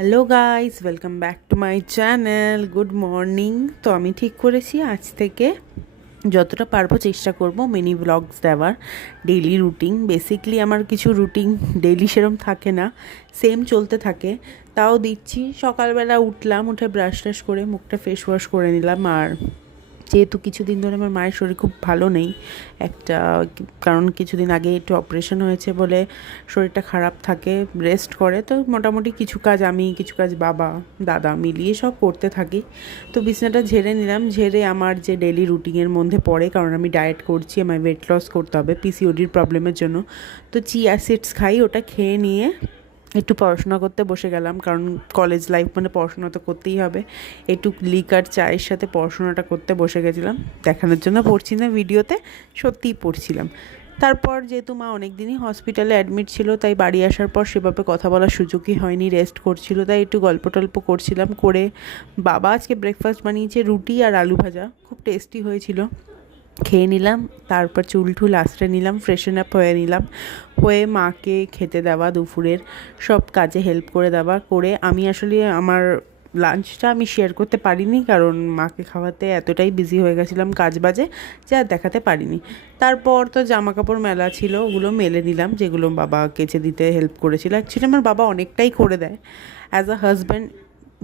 Hello guys, welcome back to my channel. Good morning. তো আমি ঠিক করেছি আজ থেকে যতটা পারবো চেষ্টা করব মিনি ব্লগস দেওয়ার, ডেইলি রুটিন। বেসিকলি আমার কিছু রুটিন ডেইলি সেরম থাকে না, সেম চলতে থাকে, তাও দিচ্ছি। সকালবেলা উঠলাম, উঠে ব্রাশ ট্রাশ করে মুখটা ফেস ওয়াশ করে নিলাম। আর যেহেতু কিছুদিন ধরে আমার মায়ের শরীর খুব ভালো নেই, একটা কারণ কিছুদিন আগে একটু অপারেশন হয়েছে বলে শরীরটা খারাপ থাকে, রেস্ট করে, তো মোটামুটি কিছু কাজ আমি, কিছু কাজ বাবা দাদা মিলিয়ে সব করতে থাকি। তো বিছানাটা ঝেড়ে নিলাম, ঝেড়ে আমার যে ডেলি রুটিনের মধ্যে পড়ে, কারণ আমি ডায়েট করছি, আমার ওয়েট লস করতে হবে পিসিওডির প্রবলেমের জন্য। তো চিয়া সিডস খাই, ওটা খেয়ে নিয়ে একটু পড়াশোনা করতে বসে গেলাম, কারণ কলেজ লাইফ মানে পড়াশোনা তো করতেই হবে। একটু লিকার চায়ের সাথে পড়াশোনাটা করতে বসে গেছিলাম, দেখানোর জন্য পড়ছি না ভিডিওতে, সত্যিই পড়ছিলাম। তারপর যেহেতু মা অনেক দিনই হসপিটালে অ্যাডমিট ছিল, তাই বাড়ি আসার পর সেভাবে কথা বলার সুযোগই হয়নি, রেস্ট করছিল, তাই একটু গল্প টল্প করছিলাম। করে বাবা আজকে ব্রেকফাস্ট বানিয়েছে রুটি আর আলু ভাজা, খুব টেস্টি হয়েছিল, খেয়ে নিলাম। তারপর চুল টুল আঁচড়ে নিলাম, ফ্রেশন আপ হয়ে নিলাম, হয়ে মাকে খেতে দেওয়া, দুপুরের সব কাজে হেল্প করে দেওয়া। করে আমি আসলে আমার লাঞ্চটা আমি শেয়ার করতে পারিনি, কারণ মাকে খাওয়াতে এতটাই বিজি হয়ে গেছিলাম কাজ বাজে, যে আর দেখাতে পারিনি। তারপর তো জামা কাপড় মেলা ছিল, ওগুলো মেলে নিলাম, যেগুলো বাবা কেচে দিতে হেল্প করেছিল। অ্যাকচুয়ালি আমার বাবা অনেকটাই করে দেয় as a husband,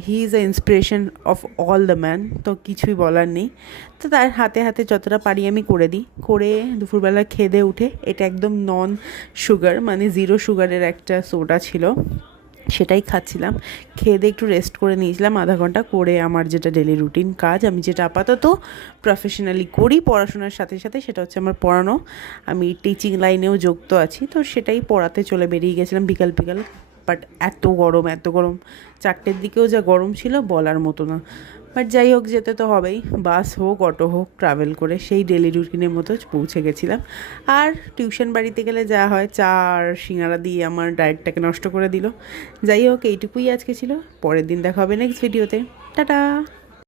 he is a inspiration of all the man, তো কিছুই বলার নেই। তো তার হাতে হাতে যতটা পারি আমি করে দিই। করে দুপুরবেলা খেয়ে উঠে, এটা একদম নন সুগার মানে জিরো সুগারের একটা সোডা ছিল, সেটাই খাচ্ছিলাম। খেয়ে দিয়ে একটু রেস্ট করে নিয়েছিলাম আধা ঘন্টা। করে আমার যেটা ডেলি রুটিন কাজ, আমি যেটা আপাতত প্রফেশনালি করি পড়াশোনার সাথে সাথে, সেটা হচ্ছে আমার পড়ানো। আমি টিচিং লাইনেও যুক্ত আছি, তো সেটাই পড়াতে চলে বেরিয়ে গেছিলাম বিকাল বিকাল। বাট এত গরম, এত গরম, 4টের দিকেও যা গরম ছিল বলার মতো না। বাট যাই হোক, যেতে তো হবেই, বাস হোক অটো হোক, ট্রাভেল করে সেই ডেলি রুটিনের মতো পৌঁছে গেছিলাম। আর টিউশন বাড়িতে গেলে যা হয়, চা আর সিঙ্গারা দিয়ে আমার ডায়েটটাকে নষ্ট করে দিল। যাই হোক, এইটুকুই আজকে ছিল। পরের দিন দেখা হবে নেক্সট ভিডিওতে। টাটা।